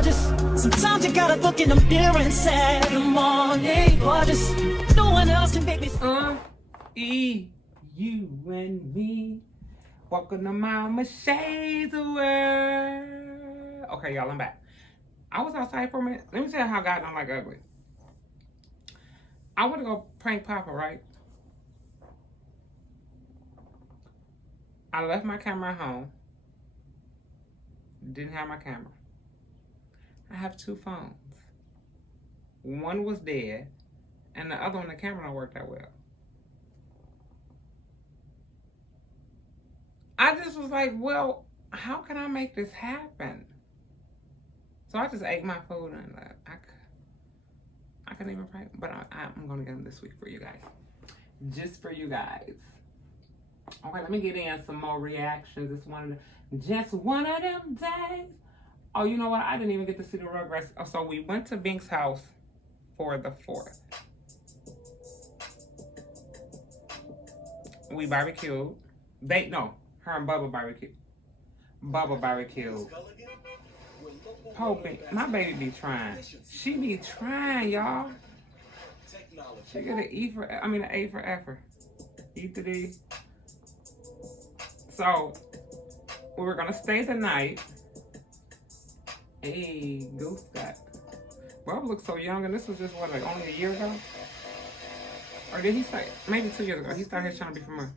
gorgeous. Sometimes you gotta look in the mirror and say, good morning, gorgeous. No one else can make me. You and me, walking the mama shades of world. Okay, y'all, I'm back. I was outside for a minute. Let me tell you how God don't like ugly. I want to go prank Papa, right? I left my camera at home. Didn't have my camera. I have 2 phones. One was dead, and the other one, the camera don't work that well. I just was like, well, how can I make this happen? So I just ate my food and I couldn't even prank, but I'm gonna get them this week for you guys. Just for you guys. Okay, let me get in some more reactions. It's just one of them days. Oh, you know what? I didn't even get to see the Rugrats. Oh, so we went to Bink's house for the 4th. We barbecued. Her and Bubba barbecued. Bubba barbecued. Hoping my baby be trying. She be trying, y'all. She get an an A for effort. E to D. So we were gonna stay the night. Hey, Goose got. Bubba looks so young, and this was just what, like only a year ago? Or did he start? Maybe 2 years ago. He started trying to be from her.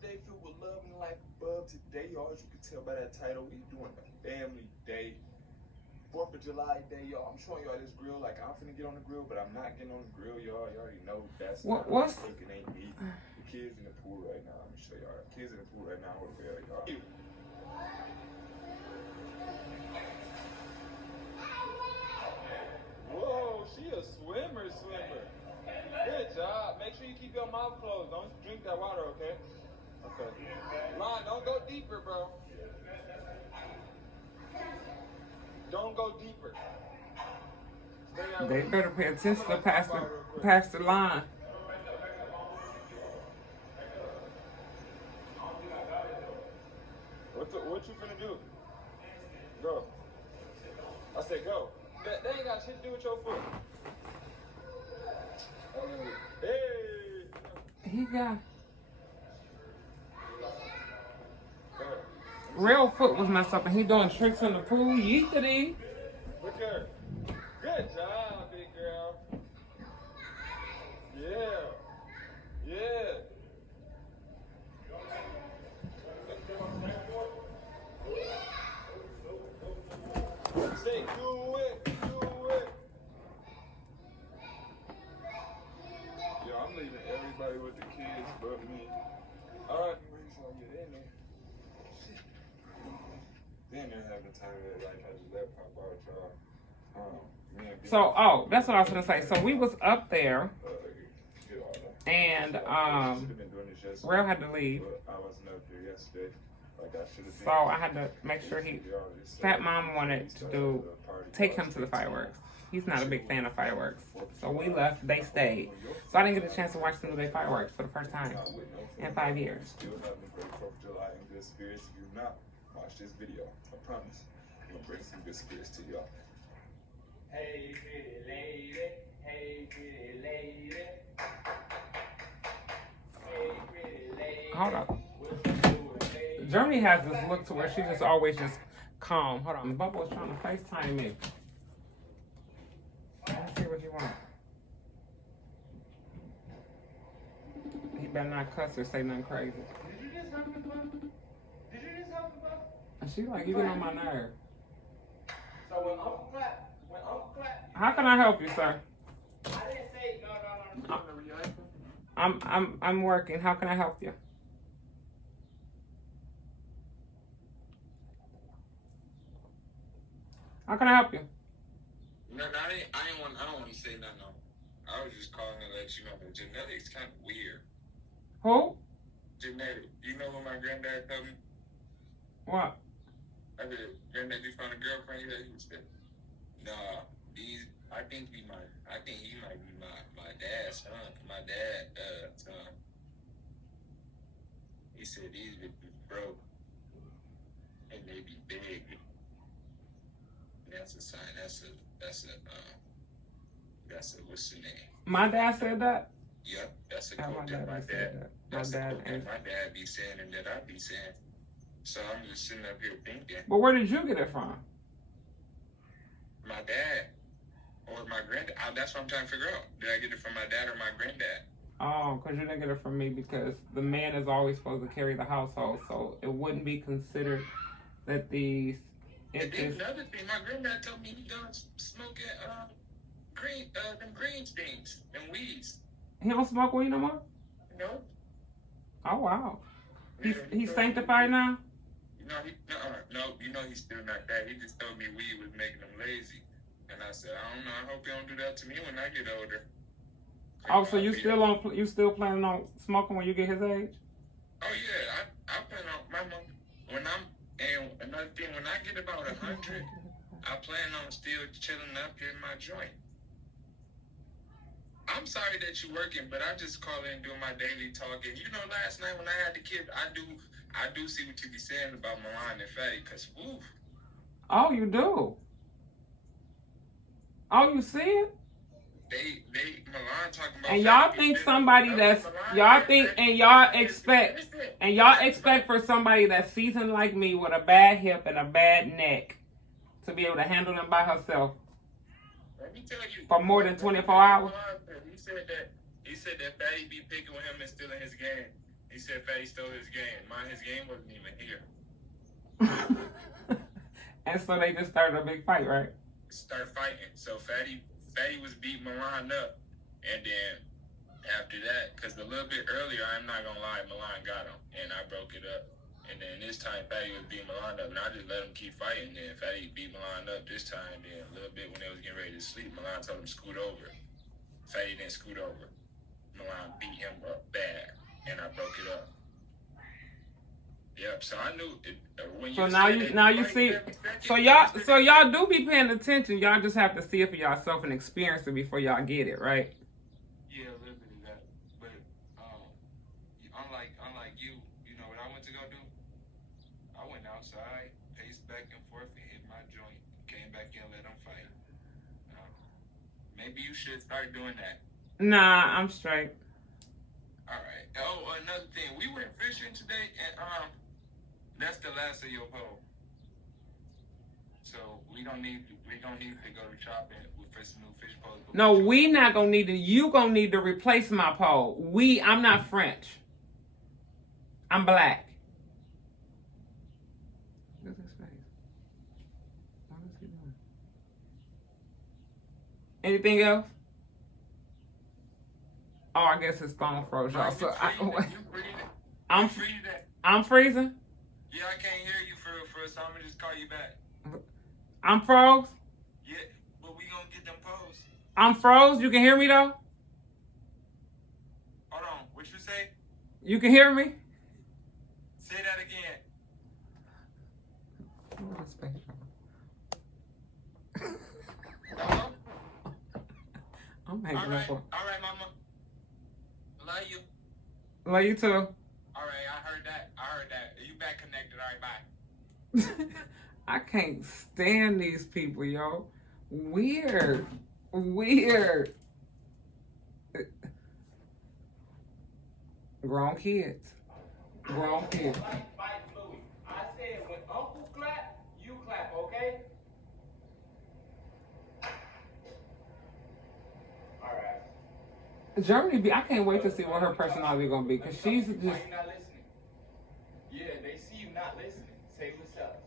Today, y'all, as you can tell by that title, we doing a family day. 4th of July day, y'all. I'm showing y'all this grill. Like, I'm finna get on the grill, but I'm not getting on the grill, y'all. You already know that's what's cooking ain't me. The kids in the pool right now. Let me show y'all. Kids in the pool right now. What the hell, y'all? Whoa, she a swimmer. Good job. Make sure you keep your mouth closed. Don't drink that water, okay? Okay. Ron, don't go deeper, bro. Don't go deeper. They better pay attention to pass the line. What you finna do? Go. I said go. That ain't got shit to do with your foot. Hey. He got. Real foot was messed up, and he doing tricks in the pool. Yeetity. Look here. Good job, big girl. Yeah. Say do it. Yo, I'm leaving everybody with the kids but me. All right. Then they're having time of their life. I just let pop out, y'all. So, that's what I was gonna say. So we was up there, and Rail had to leave. I wasn't up there yesterday. Like I should have been. So I had to make sure Fat Mom wanted to take him to the fireworks. He's not a big fan of fireworks. So we left, they stayed. So I didn't get a chance to watch them do their fireworks for the first time in 5 years. Still having a great 4th of July and good spirits. If you're not, watch this video. I promise. I'm gonna bring some good spirits to y'all. Hey, pretty lady. Hey, pretty lady. Hey, pretty lady. Hold up. Germany has this look to where she's just always just calm. Hold on. Bubba was trying to FaceTime me. Let's see what you want. He better not cuss or say nothing crazy. Did you just help me, Bubba? And she like, you get on my nerve. So when Uncle clap. How can I help you, sir? I didn't say no. I'm working. How can I help you? How can I help you? No, I don't want to say nothing. No. I was just calling to let you know that genetics kind of weird. Who? Genetic. You know what my granddad told me? What? I said, granddad, you found a girlfriend? He said, nah, I think he might be my dad's son. My dad's son. He said these bitches broke and they be big. And that's a sign That's a what's the name? My dad said that? Yep, that's a Yeah, quote that my dad. That's a quote that my dad be saying and that I be saying. So I'm just sitting up here thinking. But where did you get it from? My dad or my granddad. That's what I'm trying to figure out. Did I get it from my dad or my granddad? Oh, because you didn't get it from me because the man is always supposed to carry the household, so it wouldn't be considered that these. And then another thing, my granddad told me he done smoking them green things and weeds. He don't smoke weed no more? No. Oh wow. Yeah, He's sanctified now? No, he's still not that. He just told me weed was making him lazy. And I said, I don't know, I hope you don't do that to me when I get older. Oh, so you still planning on smoking when you get his age? Oh yeah, I plan on and another thing, when I get about 100, I plan on still chilling up in my joint. I'm sorry that you're working, but I just call in doing my daily talking. Last night when I had the kids, I do see what you be saying about Milan and Fatty, cause woo. Oh, you do? Oh, you see it? They Milan talking about. And y'all think somebody that's y'all expect for somebody that's seasoned like me with a bad hip and a bad neck to be able to handle them by herself Let me tell you, for more than 24 hours. He said that Fatty be picking with him and stealing his game. He said Fatty stole his game. His game wasn't even here. And so they just started a big fight, right? Start fighting. So Fatty was beating Milan up, and then after that, because a little bit earlier, I'm not gonna lie, Milan got him, and I broke it up. And then this time, Fatty was beating Milan up, and I just let him keep fighting. Then Fatty beat Milan up this time. Then a little bit when they was getting ready to sleep, Milan told him scoot over. Fatty didn't scoot over. Milan beat him up bad, and I broke it up. Yep. So I knew it, when So you. now you see. So y'all do be paying attention. Y'all just have to see it for yourself and experience it before y'all get it, right? Yeah, a little bit of that. But unlike you, what I went to go do? I went outside, paced back and forth, and hit my joint. Came back in, let them fight. Maybe you should start doing that. Nah, I'm straight. All right. Oh, another thing, we went fishing today, and that's the last of your pole. So we don't need to go to shopping for some new fish poles. No, we not gonna need to. You gonna need to replace my pole. I'm not French. I'm black. Look at his face. What is he doing? Anything else? Oh, I guess his phone froze, y'all. So I'm freezing. Yeah, I can't hear you for so I'm gonna just call you back. I'm froze. Yeah, but we gonna get them posts. I'm froze. You can hear me though. Hold on, what you say? You can hear me. Say that again. Hello? I'm hanging up on. All right, mama. Love you. Love you too. All right, I heard that. You back connected. All right, bye. I can't stand these people, yo. Weird. Grown kids. Fight Louis. I said when Uncle clap, you clap, okay? All right. Germany, I can't wait to see what her personality is gonna be, cause she's just. Why you not listening? Yeah, they see you not listening. Say what's up.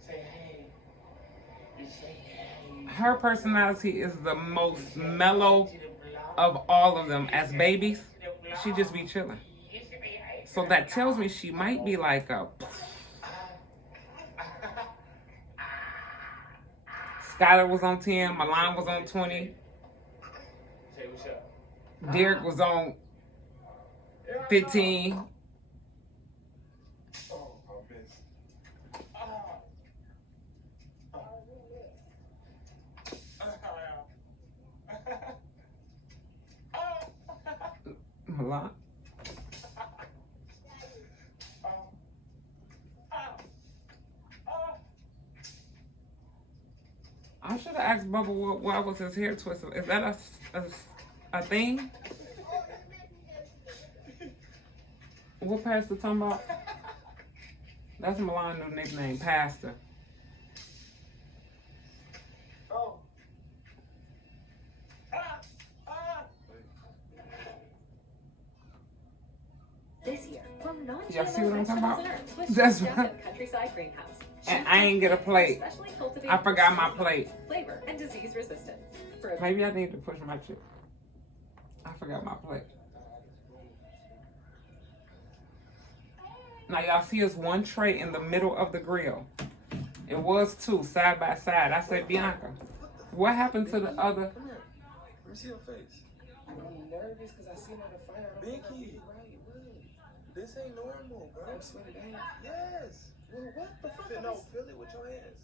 Say hey. Just say hey. Her personality is the most mellow of all of them. As babies, she just be chilling. So that tells me she might be like a. Skylar was on 10, Milan was on 20, Say what's up. Derek was on 15. Oh, I missed. Milan. I should have asked Bubba what was his hair twister. Is that a thing? What Pastor talking about? That's Milan's new nickname, Pastor. Oh. This year, from Y'all see what I'm talking about? That's That's what. what. Countryside Greenhouse. And I ain't get a plate. I forgot my plate. Flavor and disease resistance. Maybe I need to push my chip. I forgot my plate. Now y'all see us one tray in the middle of the grill. It was two side by side. I said, Bianca, what happened to the other? Come here. Let me see your face. I'm nervous because I seen her to fight. Binky. This ain't normal, bro. I'm sweating down. Yes. Well, what the fuck? No, feel it with your hands.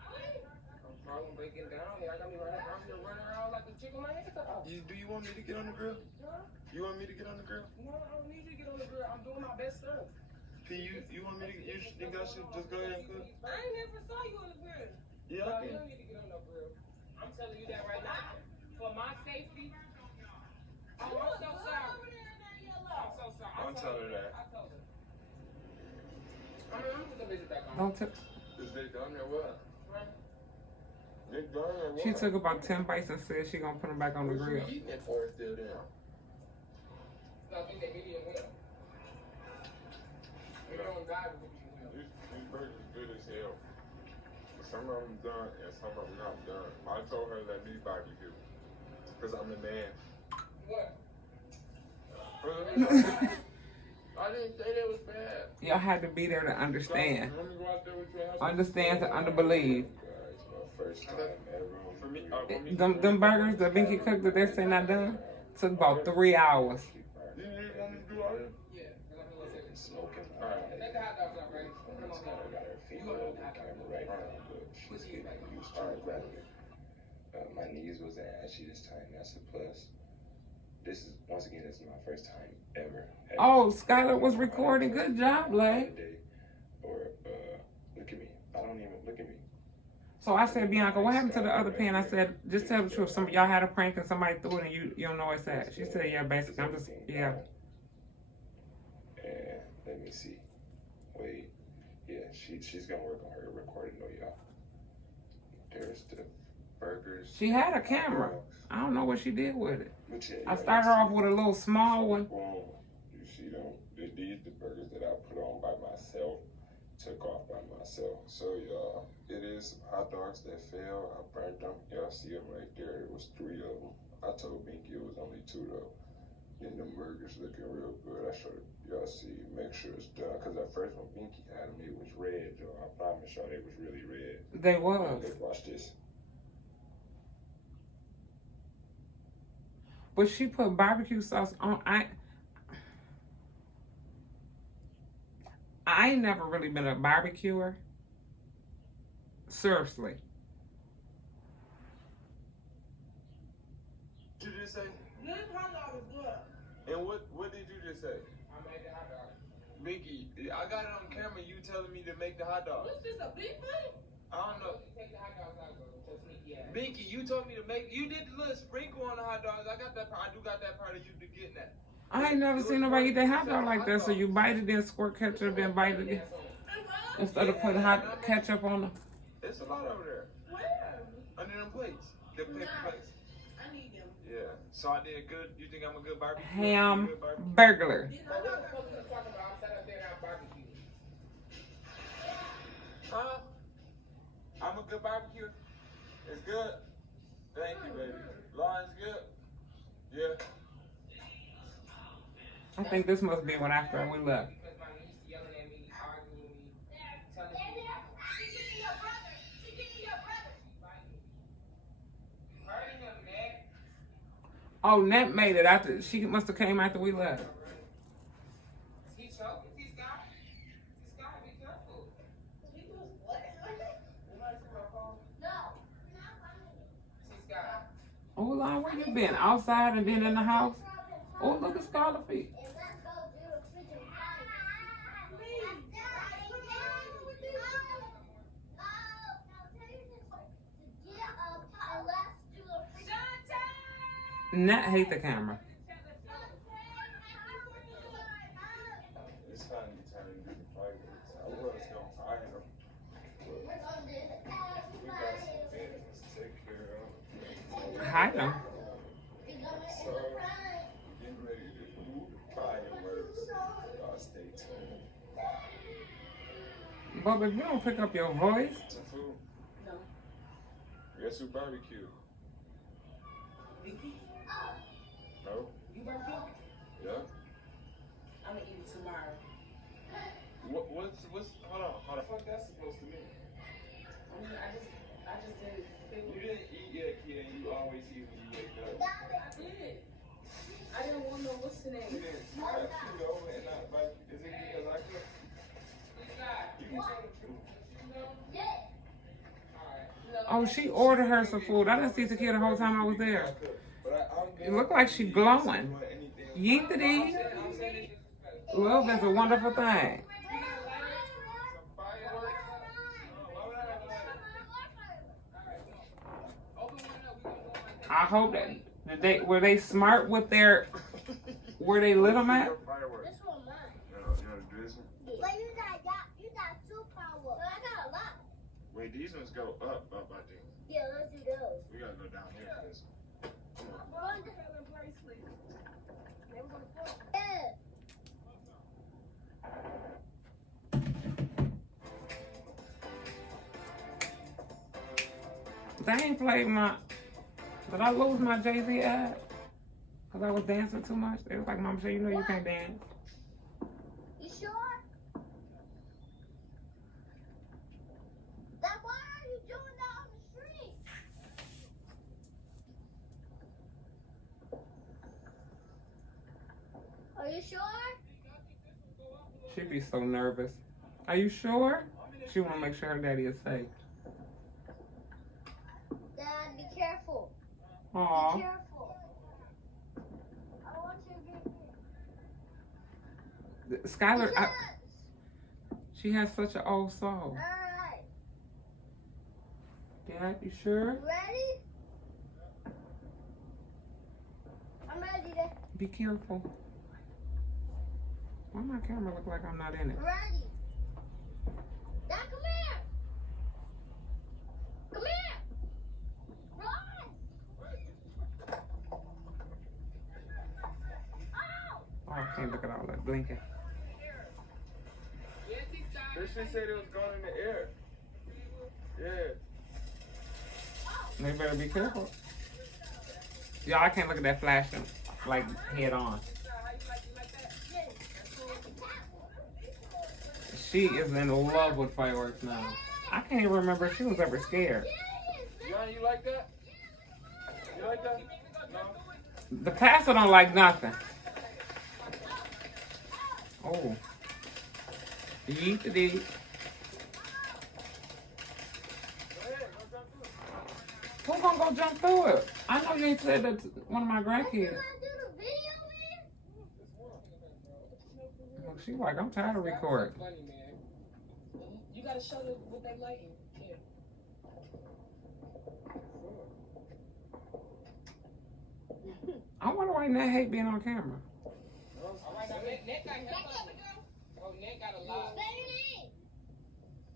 I'm probably breaking down here. I got me running around like a chicken my head off. Do you want me to get on the grill? Huh? You want me to get on the grill? No, I don't need you to get on the grill. I'm doing my best stuff. Can you want me to? You think I should just go ahead and cook? I ain't never saw you on the grill. Yeah, No, I you can. don't need to get on the grill. I'm telling you that right now. For my safety. Oh, I'm so sorry. I'm so sorry. Don't tell her that. I told her. I mean, I'm just gonna visit back on. Don't tell. Is they done or what? Right? They done or what? She took about 10 bites and said she gonna put them back on the What grill. you eating it for still there? So I think they medium well. They don't die with medium well. These burgers good as hell. Some of them done and some of them not done. I told her let me barbecue. Because I'm the man. What? I didn't say that was bad. Y'all had to be there to understand. Let me go out there with your husband. Understand to underbelieve. It's my first time ever. For me, Them burgers that Binky cooked that they say not done took about 3 hours. You didn't want me to do all that? Yeah, because I'm gonna say Smoking. Alright. take the hot dogs out, right? Put them on Got her feet on the camera right now, but she's getting used to it. My knees was an ashy this time. That's a plus. This is once again. This is my first time ever. Oh, Skylar was recording. Good job, Lay. Or look at me. I don't even look at me. So I said, Bianca, what happened to the other pan? I said, just tell the truth. Some of y'all had a prank and somebody threw it and you don't know where it's at. She said, yeah, basically. I'm just, yeah. And let me see. Wait. Yeah, she's gonna work on her recording though, y'all. There's the burgers. She had a camera. I don't know what she did with it. But yeah, I started off with a little small one. You see them? These the burgers that I put on by myself, took off by myself. So y'all, it is hot dogs that fell. I burnt them. Y'all see them right there. It was 3 of them. I told Binky it was only 2 though. Then them burgers looking real good. I showed y'all see. Make sure it's done. Cause at first when Binky had them, it was red, y'all. I promise y'all they was really red. They was. Okay, watch this. But she put barbecue sauce on. I ain't never really been a barbecuer. Seriously. What did you just say? This hot dog is good. And what did you just say? I made the hot dog. Binky, I got it on camera. You telling me to make the hot dog? What's this, a big thing? I don't know. Take the hot dogs out, bro. So sneaky ass. Binky, you told me to make. You did the little sprinkle on the hot dogs. I got that part. I do got that part of you to getting that. I ain't never seen nobody eat their hot dog like that. So you bite it, then squirt ketchup, then bite it again. Instead of putting hot ketchup on them. There's a lot over there. Where? Under them plates. The paper plates. I need them. Yeah. So I did good. You think I'm a good barbecue? Ham Good barbecue? burglar. These hot dogs are talking about. I sat up there and I barbecued. Huh? I'm a good barbecue. It's good. Thank you, baby. Lauren's good. Yeah. I think this must be when after we left. Because my niece yelling at me, arguing with me, telling me. Hurting him, man. Oh, Nat made it after. She must have came after we left. He choking. He Scott. He Scott, be careful. He was what? You want to see my phone? No. See Scott. Oh, Lon, where you been? Outside and then in the house? Oh, look at Scarlet feet. Nat hate the camera. It's finally time to do the fireworks. I was gonna fire them. We got some business to take care of. Hide them. So, we're getting ready to do the fireworks. Y'all stay tuned. Bubba, if you don't pick up your voice. Some food? No. Guess who barbecue? Vicky? No? You barbecue? Yeah? I'm gonna eat it tomorrow. What's, hold on. How the fuck that's supposed to mean? I mean, I just didn't feel. You didn't eat yet, kid, and you always eat when you wake up. I did. I didn't want no what's the You name? didn't smart Cheeto and not barbecue. Is it because I cook? You can tell the truth. Oh, she ordered her some food. I didn't see the kid the whole time I was there. It looked like she glowing. Yeetity. Love is a wonderful thing. I hope that were they smart with their where they lit them at? Fireworks. This one mine. You know the dressing? But you got two power. I got a lot. Wait, these ones go up, I think. Yeah, let's do those. We gotta go down here for this. Come on. Run the bracelet. They were gonna put it. Yeah. They ain't played my. Did I lose my Jay-Z ad? Because I was dancing too much? They was like, Mom, you know you can't dance. You sure? Then why are you doing that on the street? Are you sure? She'd be so nervous. Are you sure? She want to make sure her daddy is safe. Dad, be careful. Aw. Be careful. I want you to be Skylar, Yes. she has such an old soul. Alright. Dad, you sure? Ready? I'm ready to. Be careful. Why my camera look like I'm not in it? Ready. Dad, come here. Come here. Run. Oh. Oh, I can't look at all that blinking. This shit said it was going in the air. Yeah. They better be careful. Y'all, I can't look at that flashing like head on. She is in love with fireworks now. I can't even remember if she was ever scared. John, you like that? You like that? No? The pastor don't like nothing. Oh. Yeet the dee. Who gonna go jump through it? I know you ain't said that to one of my grandkids. You wanna do the video, man? She like, I'm tired of recording. Funny, man. You gotta show them what they liking. Yeah. I wonder why Nat hate being on camera. All right, now Nick got help. Oh, Nick got a lot. Spell your name.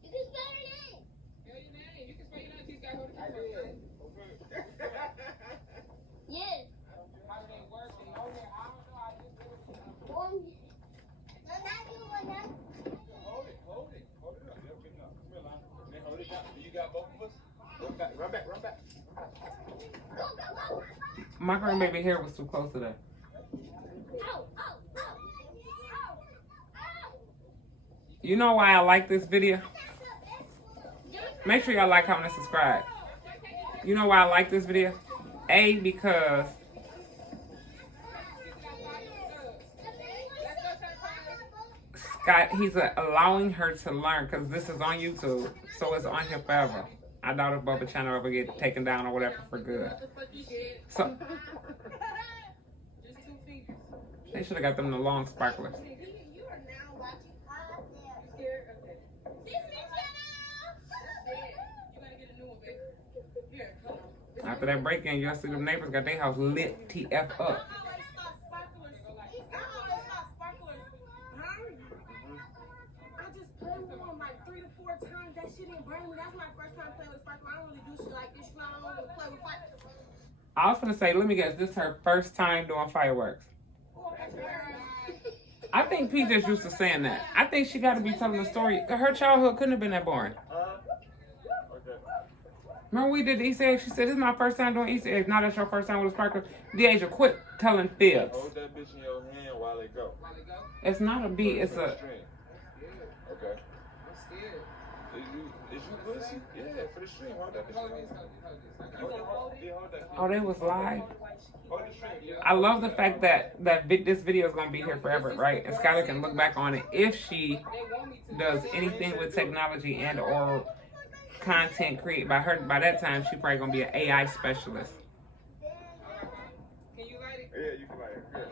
You can spell your name. Spell your name. You can spell your name. He's got hold of I did. Yes. How did they work? And okay, I don't know. I just do it. One. No, not you, one. Hold it. Hold it up. Yeah, good enough. Come here, Lon. Then hold it down. You got both of us? Run back. Go, go, go. My grandbaby hair was too close to that. Ow, ow, ow. Ow, ow. You know why I like this video? Make sure y'all like, comment, and subscribe. You know why I like this video? A, because Scott, he's allowing her to learn, because this is on YouTube, so it's on here forever. I doubt if Bubba channel ever get taken down or whatever for good. So Just 2 fingers. they should have got them the long sparklers. You are now watching Hot Dad. Scared? Okay. Disney Channel. You gotta get a new one, baby. Here, come on. After that break-in, you'll see them neighbors got their house lit TF up. I just played with them like 3 to 4 times. That shit didn't burn me. That's my first time playing with sparkler. I don't really do shit like this. You know, I don't really play with fire. I was gonna say, let me guess, this is her first time doing fireworks. I think P just used to saying that. I think she got to be telling the story. Her childhood couldn't have been that boring. Remember we did the Easter egg? She said, this is my first time doing Easter eggs. Now that's your first time with a sparkler. Deja, quit telling fibs. Hold that bitch in your hand while they go. It's not a beat, it's a... Okay. I'm scared. Is you pussy? Yeah, for the stream. Hold that bitch in your hand. Oh, they was live? Hold the stream. Yeah. I love the fact that this video is going to be here forever, right? And Skylar can look back on it if she does anything with technology and or content created. By that time, she probably going to be an AI specialist. Can you light it? Yeah, you can light it. Yeah.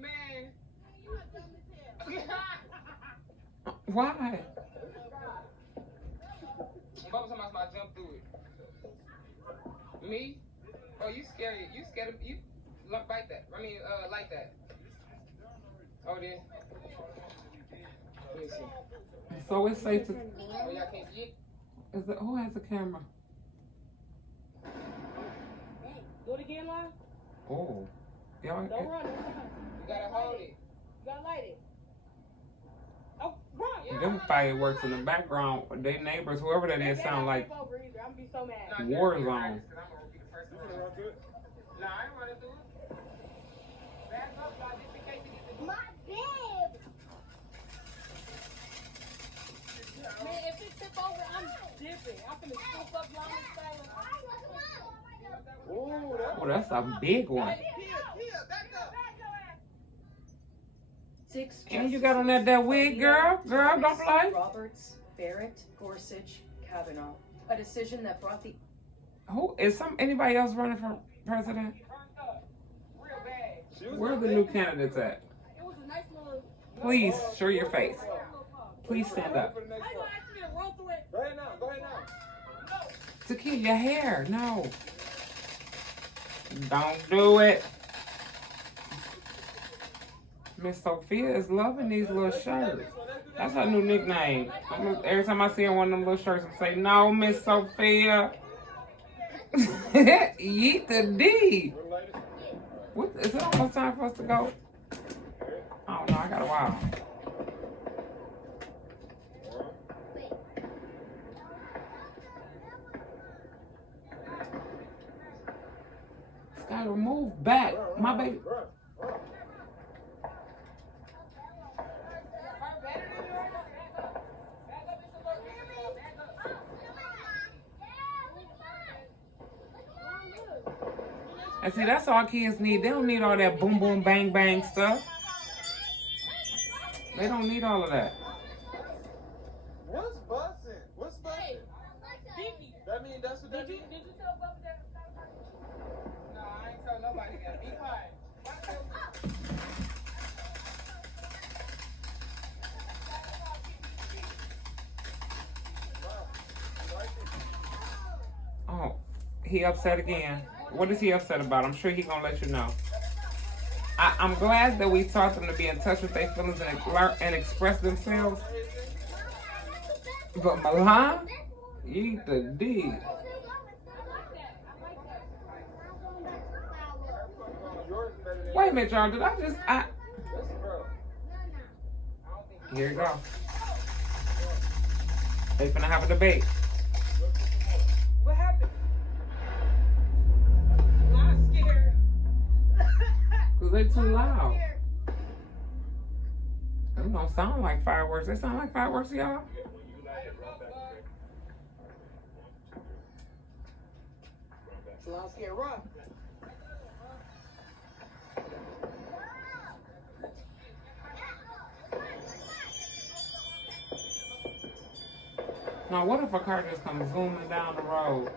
Man. Why? Bubba talking about jump through it. Me? Oh, you scared? You scared of you? Like that? I mean, like that. Oh, then. Let me see. So it's safe to... Oh, y'all can't see it? Who has a camera? Do it again, Lon. Oh. Y'all... Don't run. You gotta hold it. You gotta light it. Oh, run. Them fireworks in the background, they neighbors, whoever that is, sound like I'm gonna be so mad. war zone. I'm gonna be the first one. No, I ain't wanna do it. Back up, y'all, just in case it needs to go. My bed. Man, if it tip over, I'm dipping. I'm gonna scoop up y'all and say, Oh, that's a big one. Here, back up. 6 And you got on that wig, girl. Girl, don't play. Roberts, Barrett, Gorsuch, Kavanaugh. A decision that brought the Who is anybody else running for president? Real bad. Where are the new candidates at? it was a nice little. Please show your face. Please stand up. I know I can roll through it. Go ahead now. Go ahead now. To keep your hair. No. Don't do it. Miss Sophia is loving these little shirts. That's her new nickname. Every time I see her in one of them little shirts, I'm saying, no, Miss Sophia. Yeet the D. What, is it almost time for us to go? I don't know. I got a while. Gotta move back, my baby. And see, that's all kids need. They don't need all that boom, boom, bang, bang stuff. They don't need all of that. What's busting? What's busting? That means that's what that means? Did you tell Bubba that? No, I ain't telling nobody that. Be quiet. Oh, he upset again. What is he upset about? I'm sure he gonna let you know. I'm glad that we taught them to be in touch with their feelings and express themselves. But Milan, eat the D. Wait a minute, y'all. Did I just... Here you go. They finna have a debate. What happened? I'm scared. Because they too loud. They don't sound like fireworks. They sound like fireworks to y'all? So I'm scared. Run. Now, what if a car just comes zooming down the road?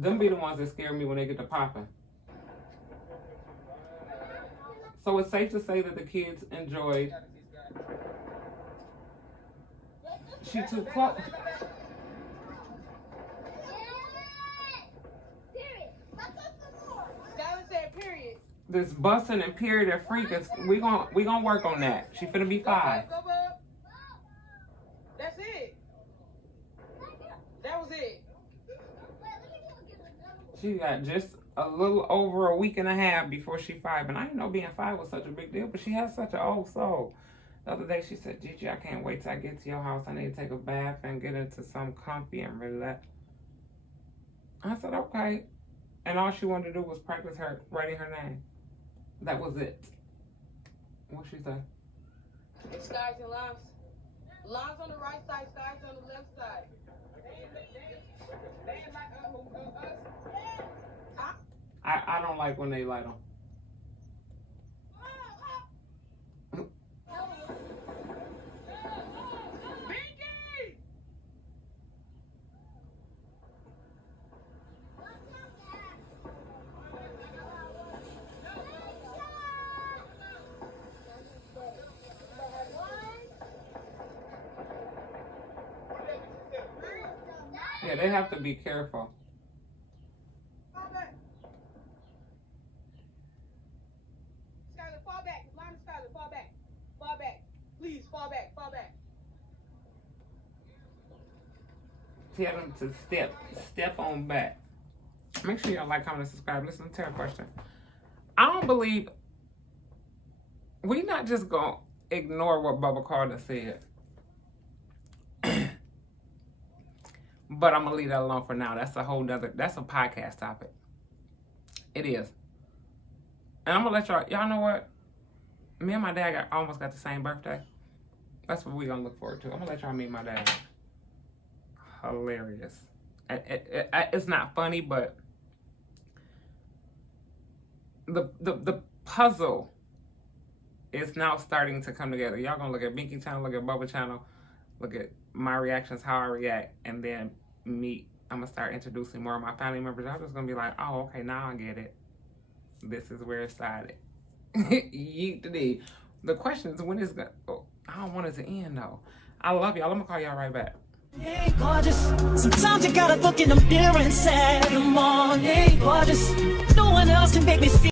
them be the ones that scare me when they get to popping. So it's safe to say that the kids enjoyed. She too close. This busting and period and freak is we gonna work on that. She finna be 5. That's it. That was it. She got just a little over a week and a half before she 5, and I didn't know being 5 was such a big deal. But she has such an old soul. The other day she said, "Gigi, I can't wait till I get to your house. I need to take a bath and get into some comfy and relax." I said, "Okay," and all she wanted to do was practice her writing her name. That was it. What she say? It's skies and lines. Lines on the right side, skies on the left side. They ain't like us. I don't like when they light them. Yeah, they have to be careful. Fall back. Skylar, fall back. Line Skylar, fall back. Fall back. Please, fall back. Fall back. Tell them to step on back. Make sure y'all like, comment, and subscribe. Listen to her question. I don't believe we not just gonna ignore what Bubba Carter said. But I'm gonna leave that alone for now. That's a whole nother, that's a podcast topic. It is. And I'm gonna let y'all know what? Me and my dad almost got the same birthday. That's what we're gonna look forward to. I'm gonna let y'all meet my dad. Hilarious. It's not funny, but the puzzle is now starting to come together. Y'all gonna look at Binky channel, look at Bubba channel, look at my reactions, how I react, and then me. I'm gonna start introducing more of my family members. Y'all just gonna be like, "Oh, okay, now I get it. This is where it started." Yeet the D. The question is, when is gonna? Oh, I don't want it to end though. I love y'all. I'm gonna call y'all right back. Hey, gorgeous. Sometimes you gotta look in the mirror and say, "Good morning, gorgeous." No one else can make me feel